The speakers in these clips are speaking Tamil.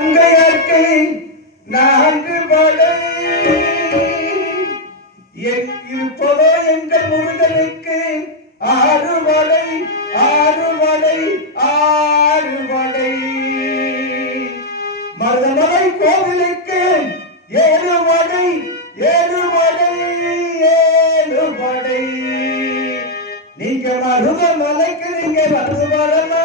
அங்கையர்க்கு நான்கு படை இருப்பதோ எங்கள் முருகனுக்கு ஆறு படை ஆறு படை ஆறு படை. மருதமலை கோவிலுக்கு ஏழு படை ஏழு படை ஏழு படை. நீங்க மருதமலைக்கு நீங்க வந்து வரலாம்.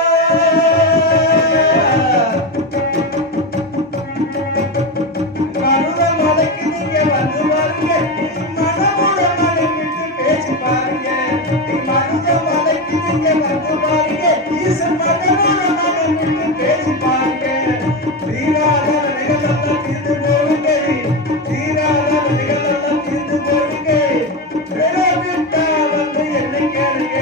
மருதமலைக்கு நீங்க வந்து பாருங்க. மனமுடமலை விட்டு பேசி பாருங்க. மருதமலைக்கு நீங்க வந்து பாருங்க. ஈசன் மனமுடமலை விட்டு பேசி பாருங்க. தீராத நிகழெல்லாம் தீர்ந்து போடுங்க. தீராத நிகழெல்லாம் தீர்ந்து போடுங்க. விடவிட்டா வந்து என்னை கேளுங்க.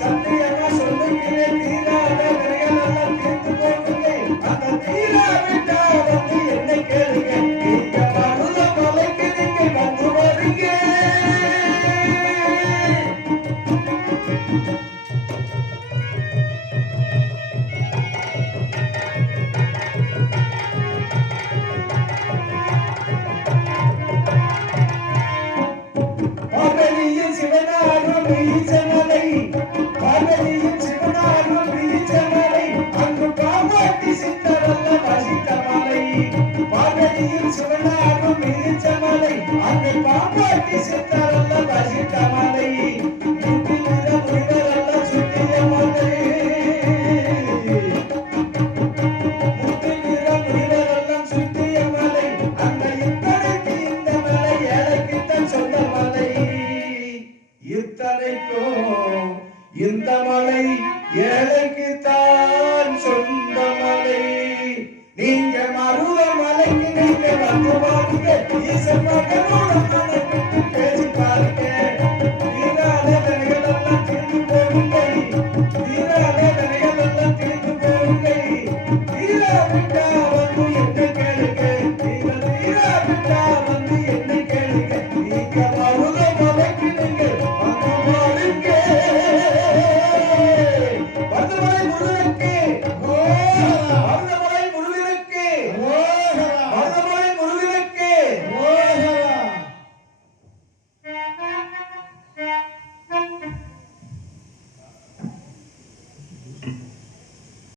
சத்தியமா சொல்லுகிறேன். தீராத நிகழெல்லாம் தீர்ந்து போடுங்க. அந்த தீராவிட்டா வந்து என்னை கேளுங்க. நீங்க மருதமலைக்கு நீங்க வந்து வரீங்க. பார்வதியின் சிவனாரும் ஈச்சமலை. பார்வதியின் சிவனாரும் ஈச்சமலை. அங்கு பாம்பாட்டி சித்தரல்ல வசித்த மலை. பார்வதியின் சிவனாரும் ஈச்சமலை. அங்கு பாம்பாட்டி சித்தரல்ல வசித்த மலை. முட்டிலிட முனிவரல்ல சுற்றிய மலை. முட்டிலிட முனிவரெல்லாம் சுற்றிய மலை. அந்த இத்தனைக்கு இந்த மலை ஏழைக்குத்தான் சொந்த மலை. இத்தனைக்கும் இந்த மலை ஏழைக்குத்தான் சொந்த மலை. நீங்க மருதமலைக்கு நீங்க வந்து பாருங்க.